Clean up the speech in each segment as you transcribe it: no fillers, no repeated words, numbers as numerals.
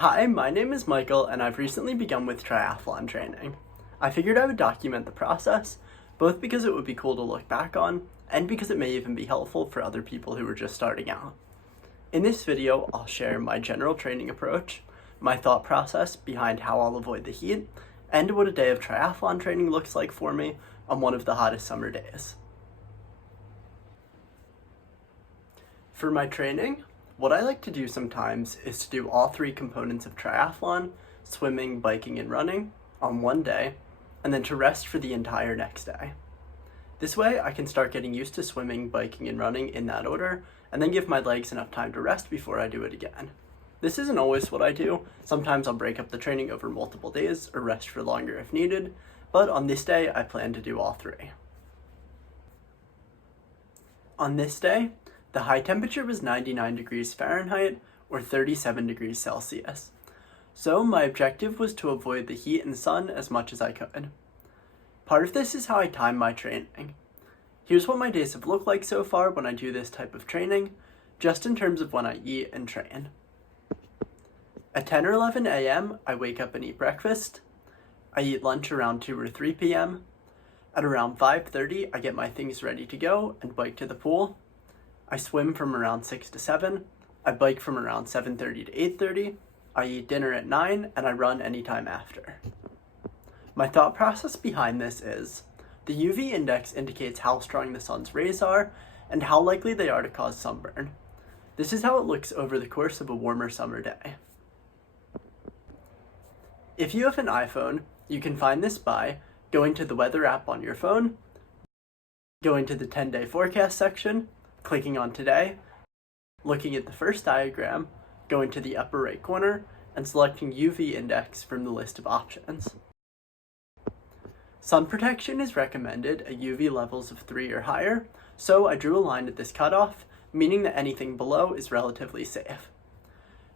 Hi, my name is Michael and I've recently begun with triathlon training. I figured I would document the process, both because it would be cool to look back on and because it may even be helpful for other people who are just starting out. In this video, I'll share my general training approach, my thought process behind how I'll avoid the heat, and what a day of triathlon training looks like for me on one of the hottest summer days. For my training, what I like to do sometimes is to do all three components of triathlon, swimming, biking, and running, on one day, and then to rest for the entire next day. This way, I can start getting used to swimming, biking, and running in that order, and then give my legs enough time to rest before I do it again. This isn't always what I do. Sometimes I'll break up the training over multiple days or rest for longer if needed, but on this day, I plan to do all three. On this day, the high temperature was 99 degrees Fahrenheit or 37 degrees Celsius. So my objective was to avoid the heat and sun as much as I could. Part of this is how I time my training. Here's what my days have looked like so far when I do this type of training, just in terms of when I eat and train. At 10 or 11 a.m., I wake up and eat breakfast. I eat lunch around 2 or 3 p.m. At around 5:30, I get my things ready to go and bike to the pool. I swim from around 6 to 7, I bike from around 7:30 to 8:30, I eat dinner at 9, and I run anytime after. My thought process behind this is, the UV index indicates how strong the sun's rays are and how likely they are to cause sunburn. This is how it looks over the course of a warmer summer day. If you have an iPhone, you can find this by going to the weather app on your phone, going to the 10-day forecast section, clicking on today, looking at the first diagram, going to the upper right corner, and selecting UV index from the list of options. Sun protection is recommended at UV levels of 3 or higher, so I drew a line at this cutoff, meaning that anything below is relatively safe.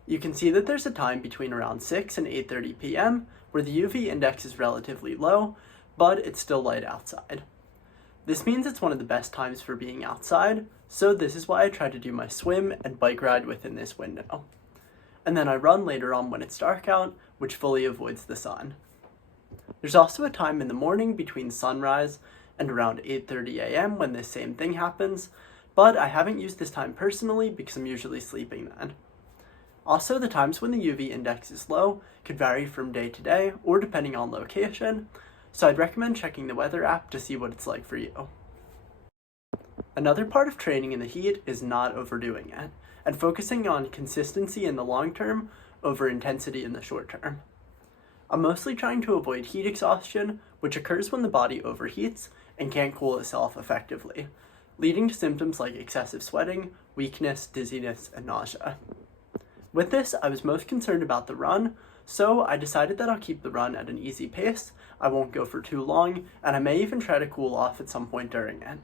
You can see that there's a time between around 6 and 8:30 p.m. where the UV index is relatively low, but it's still light outside. This means it's one of the best times for being outside, so this is why I try to do my swim and bike ride within this window. And then I run later on when it's dark out, which fully avoids the sun. There's also a time in the morning between sunrise and around 8:30 a.m. when this same thing happens, but I haven't used this time personally because I'm usually sleeping then. Also, the times when the UV index is low could vary from day to day or depending on location, so I'd recommend checking the weather app to see what it's like for you. Another part of training in the heat is not overdoing it, and focusing on consistency in the long term over intensity in the short term. I'm mostly trying to avoid heat exhaustion, which occurs when the body overheats and can't cool itself effectively, leading to symptoms like excessive sweating, weakness, dizziness, and nausea. With this, I was most concerned about the run, so I decided that I'll keep the run at an easy pace, I won't go for too long, and I may even try to cool off at some point during it.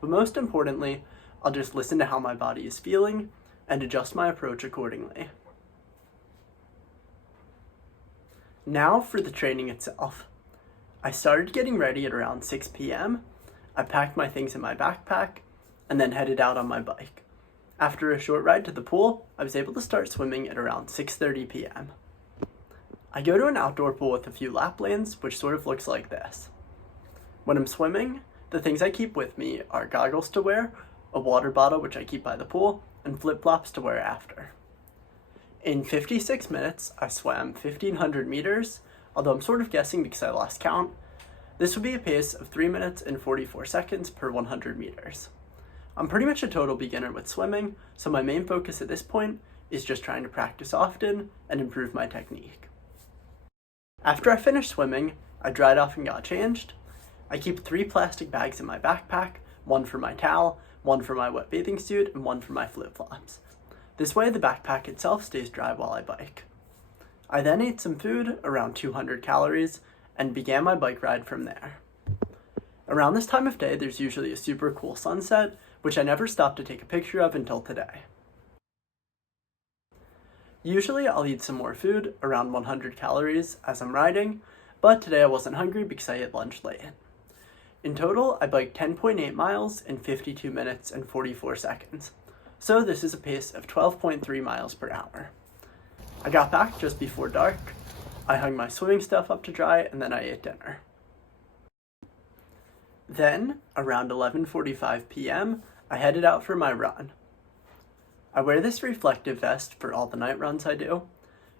But most importantly, I'll just listen to how my body is feeling and adjust my approach accordingly. Now for the training itself. I started getting ready at around 6 p.m. I packed my things in my backpack and then headed out on my bike. After a short ride to the pool, I was able to start swimming at around 6:30 p.m. I go to an outdoor pool with a few lap lanes, which sort of looks like this. When I'm swimming, the things I keep with me are goggles to wear, a water bottle which I keep by the pool, and flip-flops to wear after. In 56 minutes, I swam 1,500 meters, although I'm sort of guessing because I lost count. This would be a pace of 3 minutes and 44 seconds per 100 meters. I'm pretty much a total beginner with swimming, so my main focus at this point is just trying to practice often and improve my technique. After I finished swimming, I dried off and got changed. I keep 3 plastic bags in my backpack, one for my towel, one for my wet bathing suit, and one for my flip-flops. This way the backpack itself stays dry while I bike. I then ate some food, around 200 calories, and began my bike ride from there. Around this time of day, there's usually a super cool sunset, which I never stopped to take a picture of until today. Usually I'll eat some more food, around 100 calories, as I'm riding, but today I wasn't hungry because I ate lunch late. In total, I biked 10.8 miles in 52 minutes and 44 seconds. So this is a pace of 12.3 miles per hour. I got back just before dark. I hung my swimming stuff up to dry, and then I ate dinner. Then, around 11:45 p.m., I headed out for my run. I wear this reflective vest for all the night runs I do.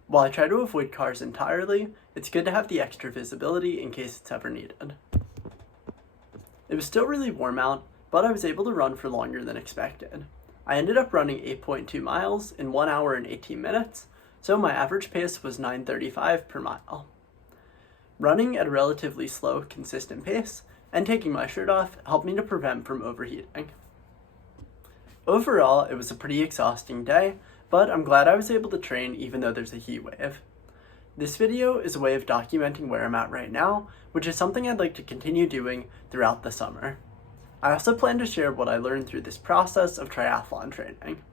While I try to avoid cars entirely, it's good to have the extra visibility in case it's ever needed. It was still really warm out, but I was able to run for longer than expected. I ended up running 8.2 miles in 1 hour and 18 minutes, so my average pace was 9:35 per mile. Running at a relatively slow, consistent pace and taking my shirt off helped me to prevent from overheating. Overall, it was a pretty exhausting day, but I'm glad I was able to train even though there's a heat wave. This video is a way of documenting where I'm at right now, which is something I'd like to continue doing throughout the summer. I also plan to share what I learned through this process of triathlon training.